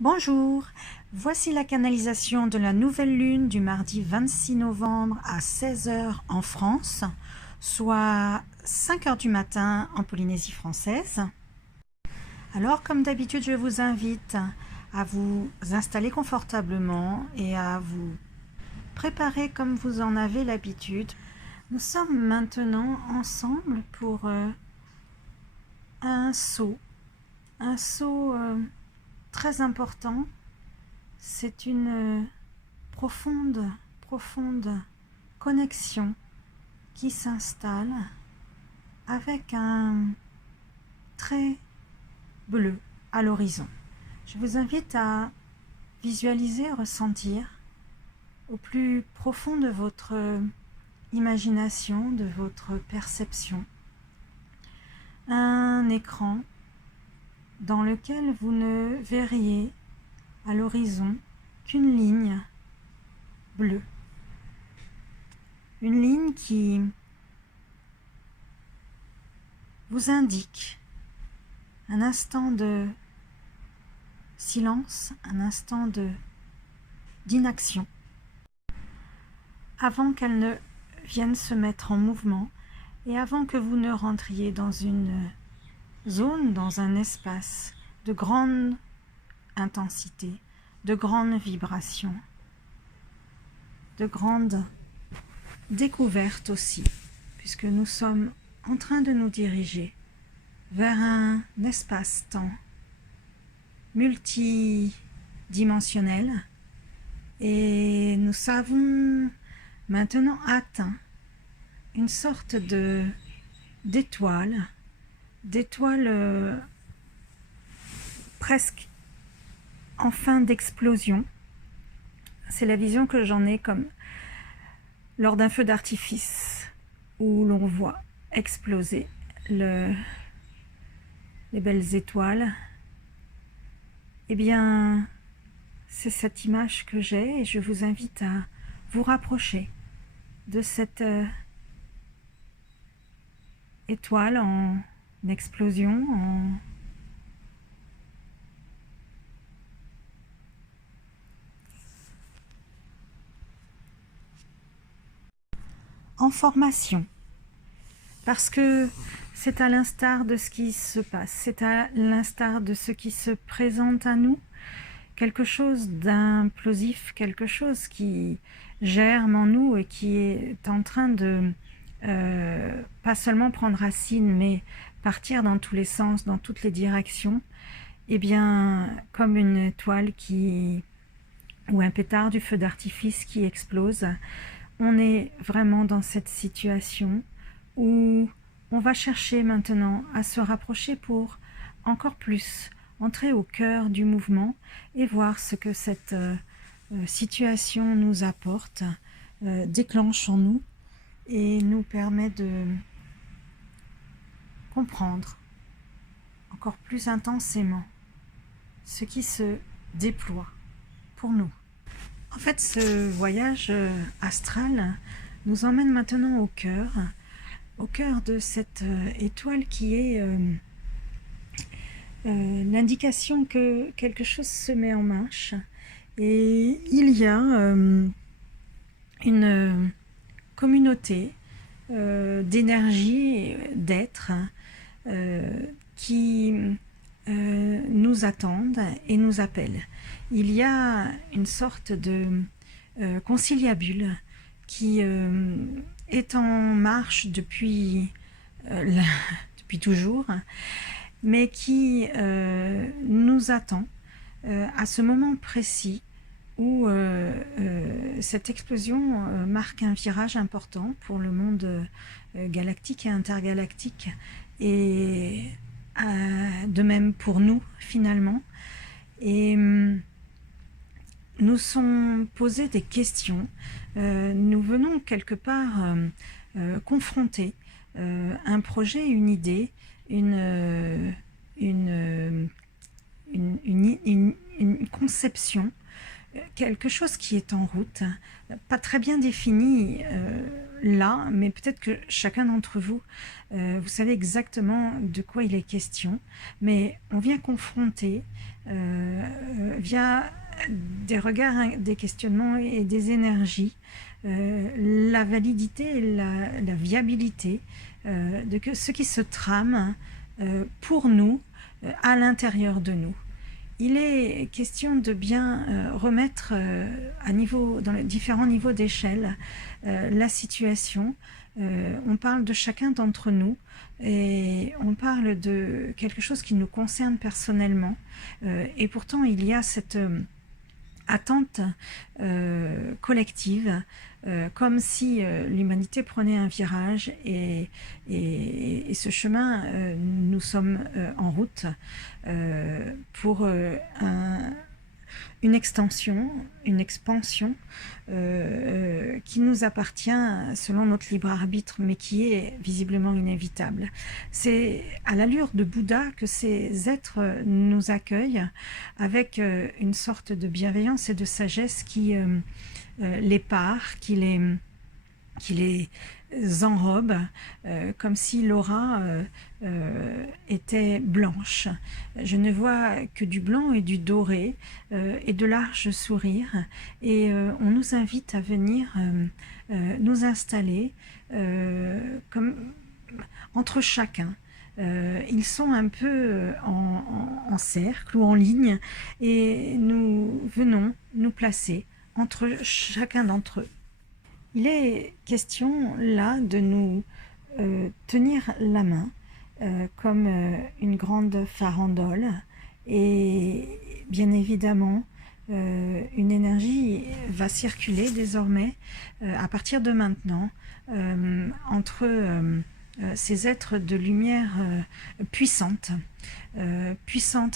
Bonjour, voici la canalisation de la nouvelle lune du mardi 26 novembre à 16 heures en France, soit 5 heures du matin en Polynésie française. Alors, comme d'habitude, je vous invite à vous installer confortablement et à vous préparer comme vous en avez l'habitude. Nous sommes maintenant ensemble pour un saut très important. C'est une profonde connexion qui s'installe avec un trait bleu à l'horizon. Je vous invite à visualiser, ressentir au plus profond de votre imagination, de votre perception, un écran dans lequel vous ne verriez à l'horizon qu'une ligne bleue. Une ligne qui vous indique un instant de silence, un instant d'inaction, avant qu'elle ne vienne se mettre en mouvement et avant que vous ne rentriez dans une zone, dans un espace de grande intensité, de grandes vibrations, de grandes découvertes aussi, puisque nous sommes en train de nous diriger vers un espace-temps multidimensionnel et nous avons maintenant atteint une sorte d'étoile presque en fin d'explosion. C'est la vision que j'en ai comme lors d'un feu d'artifice où l'on voit exploser les belles étoiles. Eh bien, c'est cette image que j'ai et je vous invite à vous rapprocher de cette étoile en explosion, en formation, parce que c'est à l'instar de ce qui se passe, c'est à l'instar de ce qui se présente à nous, quelque chose d'implosif, quelque chose qui germe en nous et qui est en train de pas seulement prendre racine, mais partir dans tous les sens, dans toutes les directions. Eh bien, comme une étoile ou un pétard du feu d'artifice qui explose, on est vraiment dans cette situation où on va chercher maintenant à se rapprocher pour encore plus entrer au cœur du mouvement et voir ce que cette situation nous apporte, déclenche en nous et nous permet de comprendre encore plus intensément ce qui se déploie pour nous. En fait, ce voyage astral nous emmène maintenant au cœur de cette étoile qui est l'indication que quelque chose se met en marche. Et il y a une communauté d'énergie, d'êtres qui nous attendent et nous appellent. Il y a une sorte de conciliabule qui est en marche depuis toujours, mais qui nous attend à ce moment précis où cette explosion marque un virage important pour le monde galactique et intergalactique, et de même pour nous finalement. Et nous sont posées des questions. Nous venons quelque part confronter un projet, une idée, une conception, quelque chose qui est en route, pas très bien défini là, mais peut-être que chacun d'entre vous, vous savez exactement de quoi il est question, mais on vient confronter via des regards, des questionnements et des énergies, la validité et la viabilité de ce qui se trame pour nous, à l'intérieur de nous. Il est question de bien remettre dans les différents niveaux d'échelle la situation. On parle de chacun d'entre nous et on parle de quelque chose qui nous concerne personnellement. Et pourtant, il y a cette attente collective, comme si l'humanité prenait un virage et ce chemin, nous sommes en route pour une extension, une expansion qui nous appartient selon notre libre arbitre, mais qui est visiblement inévitable. C'est à l'allure de Bouddha que ces êtres nous accueillent avec une sorte de bienveillance et de sagesse qui les pare, qui les enrobe, comme si l'aura était blanche. Je ne vois que du blanc et du doré et de larges sourires, et on nous invite à venir nous installer comme entre chacun. Ils sont un peu en cercle ou en ligne, et nous venons nous placer entre chacun d'entre eux. Il est question là de nous tenir la main comme une grande farandole, et bien évidemment une énergie va circuler désormais à partir de maintenant entre ces êtres de lumière puissantes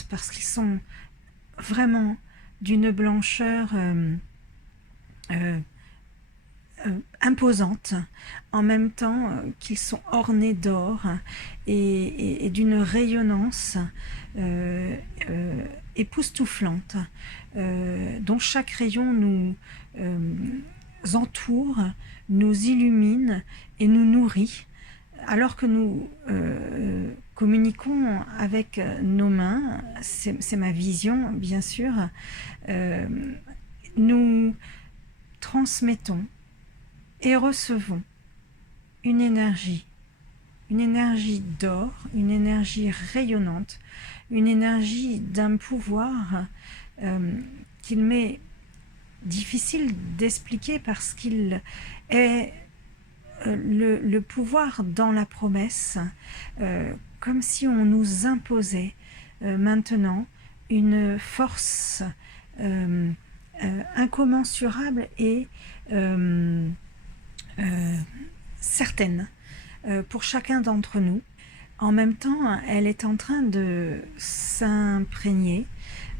parce qu'ils sont vraiment d'une blancheur imposante, en même temps qu'ils sont ornés d'or et d'une rayonnance époustouflante, dont chaque rayon nous entoure, nous illumine et nous nourrit, alors que nous communiquons avec nos mains. C'est ma vision, bien sûr. Nous transmettons et recevons une énergie d'or, une énergie rayonnante, une énergie d'un pouvoir qu'il m'est difficile d'expliquer, parce qu'il est le pouvoir dans la promesse, comme si on nous imposait maintenant une force incommensurable et certaine pour chacun d'entre nous. En même temps, elle est en train de s'imprégner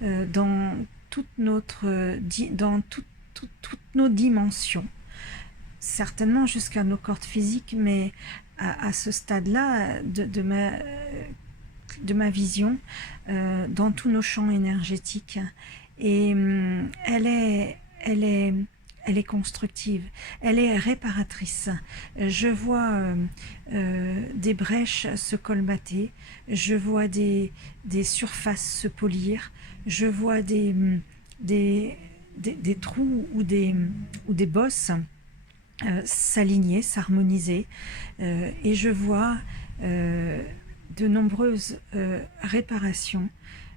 dans toutes nos dimensions, certainement jusqu'à nos cordes physiques, mais à ce stade-là de ma vision, dans tous nos champs énergétiques. Et elle est constructive, elle est réparatrice. Je vois des brèches se colmater, je vois des surfaces se polir, je vois des trous ou des bosses s'aligner, s'harmoniser, et je vois de nombreuses réparations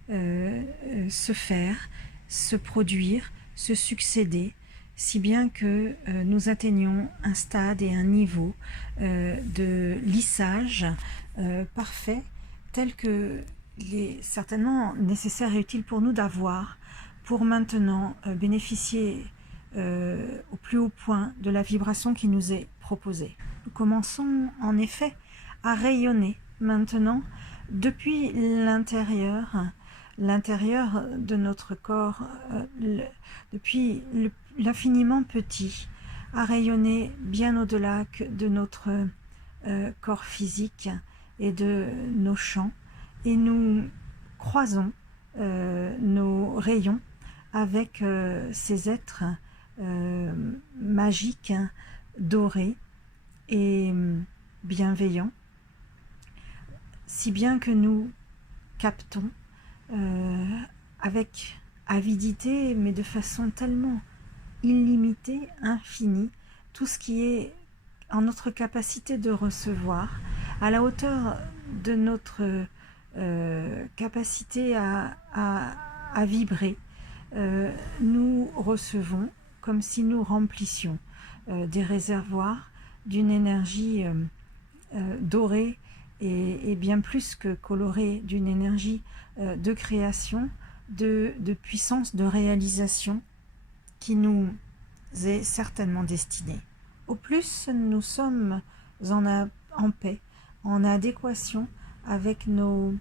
se faire, se produire, se succéder, si bien que nous atteignons un stade et un niveau de lissage parfait, tel que il est certainement nécessaire et utile pour nous d'avoir, pour maintenant bénéficier au plus haut point de la vibration qui nous est proposée. Nous commençons en effet à rayonner maintenant depuis l'intérieur de notre corps, depuis l'infiniment petit, à rayonner bien au-delà de notre corps physique et de nos champs, et nous croisons nos rayons avec ces êtres magiques, dorés et bienveillants, si bien que nous captons avec avidité, mais de façon tellement illimitée, infinie, tout ce qui est en notre capacité de recevoir, à la hauteur de notre capacité à vibrer. Nous recevons comme si nous remplissions des réservoirs d'une énergie dorée et bien plus que colorée, d'une énergie de création, de puissance, de réalisation qui nous est certainement destinée. Au plus nous sommes en paix, en adéquation avec nos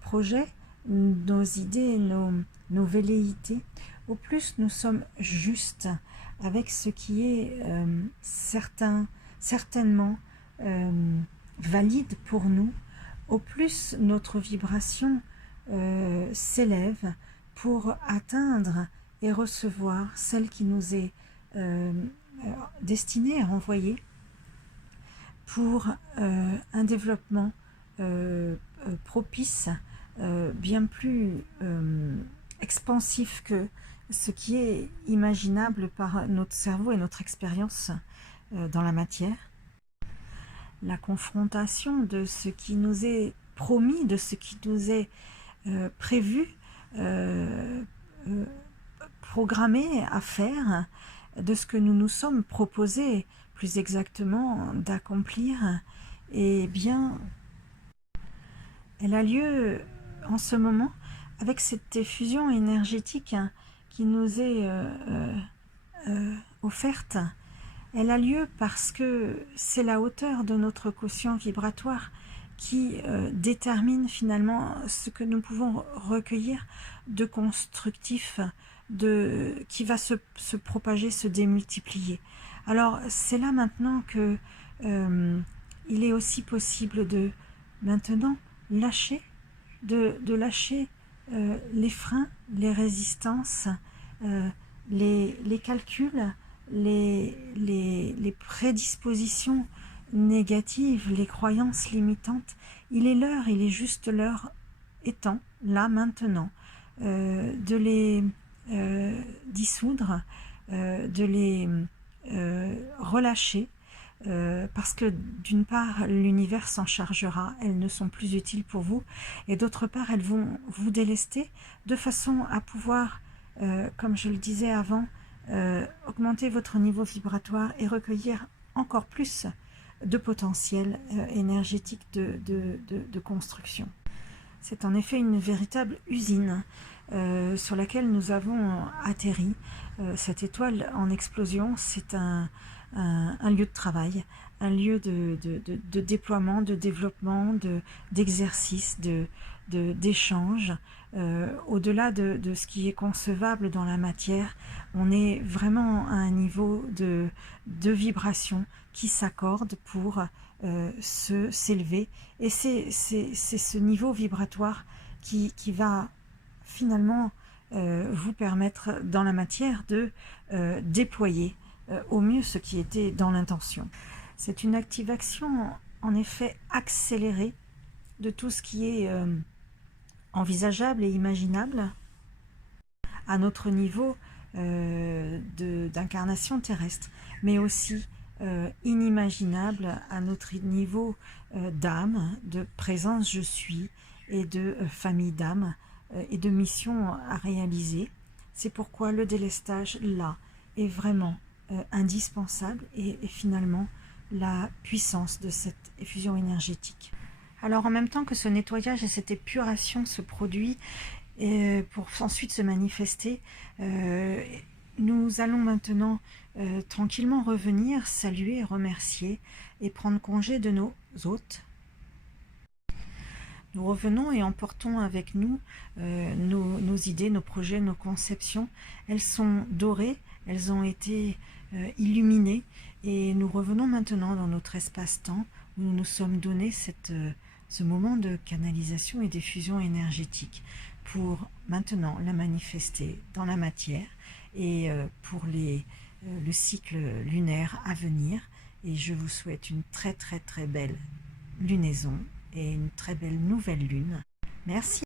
projets, nos idées, nos velléités, au plus nous sommes justes avec ce qui est certainement valide pour nous, au plus notre vibration s'élève pour atteindre et recevoir celle qui nous est destinée à envoyer pour un développement propice, bien plus expansif que ce qui est imaginable par notre cerveau et notre expérience dans la matière. La confrontation de ce qui nous est promis, de ce qui nous est prévu, programmé à faire, de ce que nous nous sommes proposés plus exactement d'accomplir, et bien elle a lieu en ce moment avec cette effusion énergétique qui nous est offerte. Elle a lieu parce que c'est la hauteur de notre quotient vibratoire qui détermine finalement ce que nous pouvons recueillir de constructif, qui va se propager, se démultiplier. Alors c'est là maintenant que il est aussi possible de maintenant lâcher, de lâcher les freins, les résistances, les calculs, les prédispositions négatives, les croyances limitantes. Il est l'heure, il est juste l'heure étant, là maintenant, de les dissoudre, de les relâcher, parce que d'une part l'univers s'en chargera, elles ne sont plus utiles pour vous, et d'autre part elles vont vous délester de façon à pouvoir, comme je le disais avant, augmenter votre niveau vibratoire et recueillir encore plus de potentiel énergétique de construction. C'est en effet une véritable usine sur laquelle nous avons atterri. Cette étoile en explosion, c'est un lieu de travail, un lieu de déploiement, de développement, d'exercice, d'échange. Au-delà de ce qui est concevable dans la matière, on est vraiment à un niveau de vibration qui s'accorde pour s'élever. Et c'est ce niveau vibratoire qui va finalement vous permettre dans la matière de déployer au mieux ce qui était dans l'intention. C'est une activation en effet accélérée de tout ce qui est envisageable et imaginable à notre niveau d'incarnation terrestre, mais aussi inimaginable à notre niveau d'âme, de présence je suis, et de famille d'âme, et de mission à réaliser. C'est pourquoi le délestage là est vraiment indispensable, et finalement la puissance de cette effusion énergétique. Alors en même temps que ce nettoyage et cette épuration se produit pour ensuite se manifester, nous allons maintenant tranquillement revenir, saluer, remercier et prendre congé de nos hôtes. Nous revenons et emportons avec nous nos idées, nos projets, nos conceptions. Elles sont dorées, elles ont été illuminées, et nous revenons maintenant dans notre espace-temps où nous nous sommes donné ce moment de canalisation et d'effusion énergétique pour maintenant la manifester dans la matière et pour le cycle lunaire à venir. Et je vous souhaite une très très très belle lunaison et une très belle nouvelle lune. Merci.